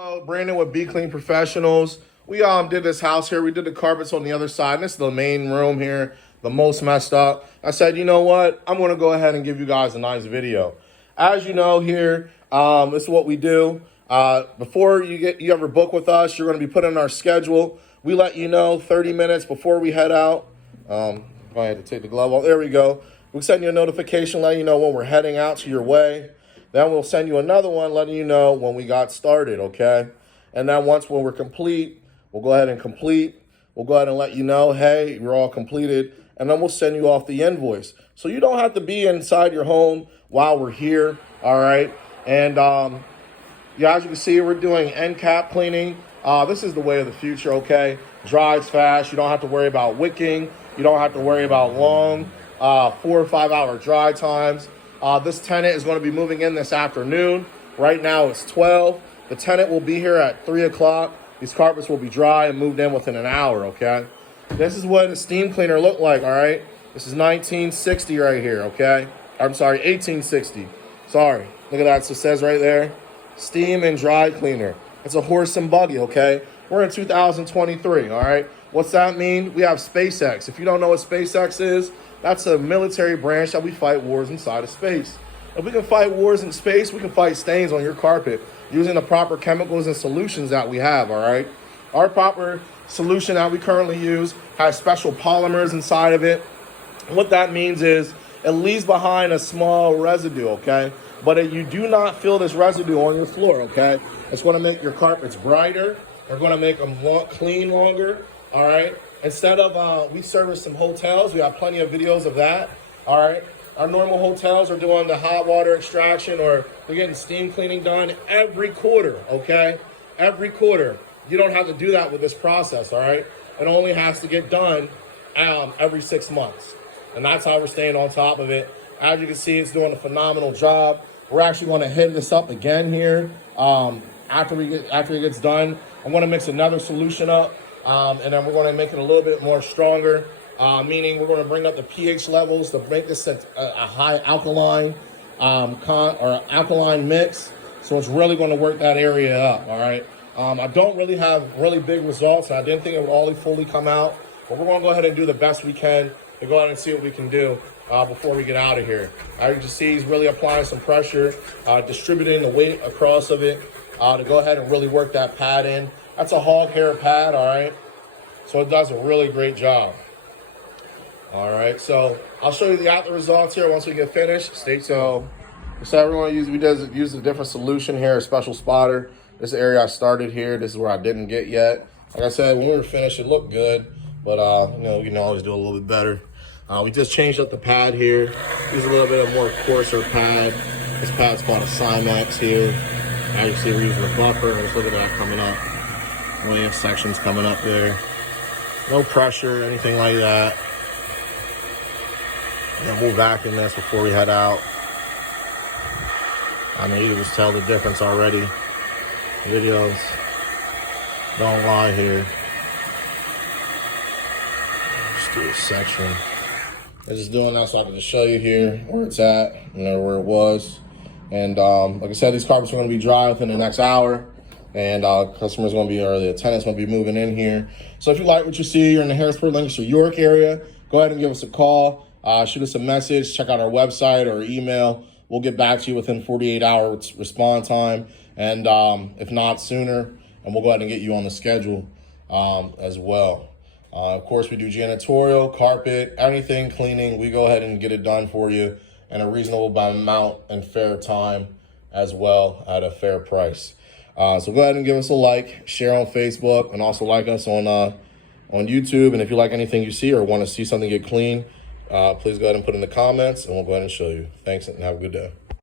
Hello, Brandon with Be Clean Professionals. We did this house here. We did the carpets on the other side. And this is the main room here, the most messed up. I said, you know what? I'm going to go ahead and give you guys a nice video. As you know here, this is what we do. Before you ever book with us, you're going to be put in our schedule. We let you know 30 minutes before we head out. I had to take the glove off. There we go. We'll send you a notification letting you know when we're heading out to your way. Then we'll send you another one letting you know when we got started, okay? And then when we're complete, we'll go ahead and complete. We'll go ahead and let you know, hey, you're all completed. And then we'll send you off the invoice. So you don't have to be inside your home while we're here, all right? And yeah, as you can see, we're doing end cap cleaning. This is the way of the future, okay? Dries fast. You don't have to worry about wicking. You don't have to worry about long 4 or 5 hour dry times. This tenant is going to be moving in this afternoon. Right now it's 12. The tenant will be here at 3 o'clock. These carpets will be dry and moved in within an hour, okay? This is what a steam cleaner looked like, all right? This is 1960 right here, okay? I'm sorry, 1860. Sorry. Look at that. It says right there, steam and dry cleaner. It's a horse and buggy, okay? We're in 2023, all right? What's that mean? We have SpaceX. If you don't know what SpaceX is, that's a military branch that we fight wars inside of space. If we can fight wars in space, we can fight stains on your carpet using the proper chemicals and solutions that we have, all right? Our proper solution that we currently use has special polymers inside of it. What that means is it leaves behind a small residue, okay? But you do not feel this residue on your floor, okay? It's going to make your carpets brighter. We're going to make them clean longer, all right? Instead of, we service some hotels. We have plenty of videos of that, all right? Our normal hotels are doing the hot water extraction or they're getting steam cleaning done every quarter, okay? Every quarter. You don't have to do that with this process, all right? It only has to get done every 6 months. And that's how we're staying on top of it. As you can see, it's doing a phenomenal job. We're actually going to hit this up again here after it gets done. I'm going to mix another solution up. And then we're going to make it a little bit more stronger, meaning we're going to bring up the pH levels to make this a high alkaline alkaline mix. So it's really going to work that area up, all right? I don't really have really big results, and I didn't think it would all fully come out. But we're going to go ahead and do the best we can to go ahead and see what we can do before we get out of here. As you can see, he's really applying some pressure, distributing the weight across of it to go ahead and really work that pad in. That's a hog hair pad, all right? So it does a really great job. All right, so I'll show you the after results here once we get finished. Stay tuned. So everyone use a different solution here, a special spotter. This area I started here. This is where I didn't get yet. Like I said, when we were finished, it looked good, but you know, we can always do a little bit better. We just changed up the pad here. Use a little bit of more coarser pad. This pad's called a Cymax here. Now you see we're using a buffer. Let's look at that coming up. Laying sections coming up there. No pressure, anything like that. And then we'll vacuum this before we head out. I know you can just tell the difference already. Videos don't lie here. Just do a section. I'm just doing that so I can just show you here where it's at and where it was. And like I said, these carpets are going to be dry within the next hour. And customers going to be, or the tenants going to be moving in here. So if you like what you see, you're in the Harrisburg, Lancaster, York area, go ahead and give us a call. Shoot us a message. Check out our website or email. We'll get back to you within 48 hours response time. And if not sooner, and we'll go ahead and get you on the schedule as well. Of course, we do janitorial, carpet, anything cleaning. We go ahead and get it done for you in a reasonable amount and fair time as well at a fair price. So go ahead and give us a like, share on Facebook, and also like us on YouTube. And if you like anything you see or want to see something get clean, please go ahead and put in the comments, and we'll go ahead and show you. Thanks, and have a good day.